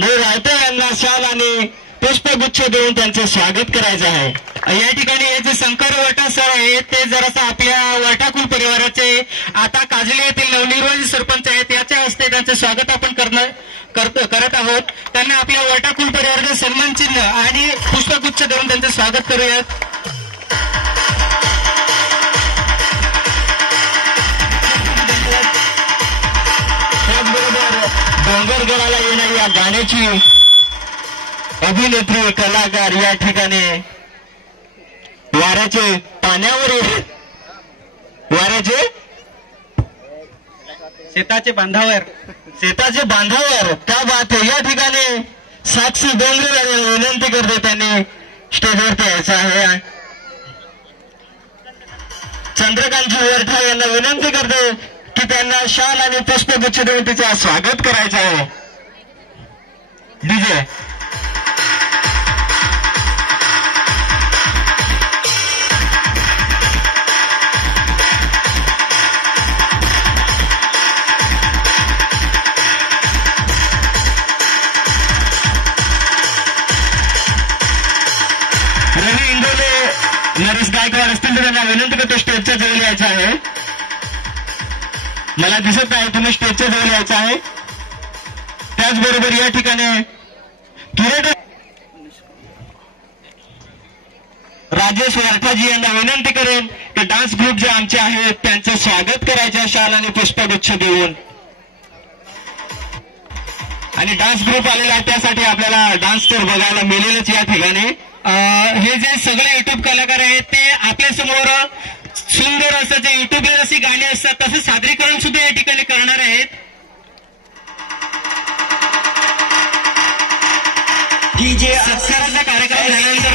मयूर रायते यांना शाल आणि पुष्पगुच्छ देऊन त्यांचं स्वागत करायचं आहे। या ठिकाणी हे जे शंकर वटा सर आहेत ते जरासं आपल्या वटाकुल परिवाराचे आता काजळे येथील नवनिर्वाचित सरपंच आहेत, याच्या हस्ते त्यांचे स्वागत आपण करत आहोत। त्यांना आपल्या वटाकुल परिवाराचे सन्मान चिन्ह आणि पुष्पगुच्छ देऊन त्यांचे स्वागत करूयात। त्याचबरोबर डोंगरगडाला येणारी या गाण्याची अभिनेत्री कलाकार या ठिकाणी वाऱ्याचे पाण्यावर शेताचे बांधावर त्या बात या ठिकाणी साक्षी डोंगरे यांना विनंती करते त्यांनी स्टेजवरती यायचं आहे। चंद्रकांतजी वरठा यांना विनंती करते की त्यांना शाल आणि पुष्पगुच्छ देऊन तिचं स्वागत करायचं आहे। डीजे रवी इंगोले नरेश गायकवाड असतील तर त्यांना विनंती करतो स्टेजच्या जवळ यायचं आहे। मला दिसत नाही, तुम्ही स्टेजच्या जवळ यायचं आहे। त्याचबरोबर या ठिकाणी क्युरेटर राजेश वरठाजी यांना विनंती करेन की डान्स ग्रुप जे आमचे आहेत त्यांचं स्वागत करायचं शाल आणि पुष्पगुच्छ देऊन। आणि डान्स ग्रुप आलेला आहे त्यासाठी आपल्याला डान्स तर बघायला मिळेलच या ठिकाणी। हे जे सगळे युट्यूब कलाकार आहेत ते आपल्या समोर सुंदर असं जे युट्यूबला जशी गाणी असतात तसं सादरीकरण सुद्धा या ठिकाणी करणार आहेत। डीजे सत्काराचा कार्यक्रम झाल्यानंतर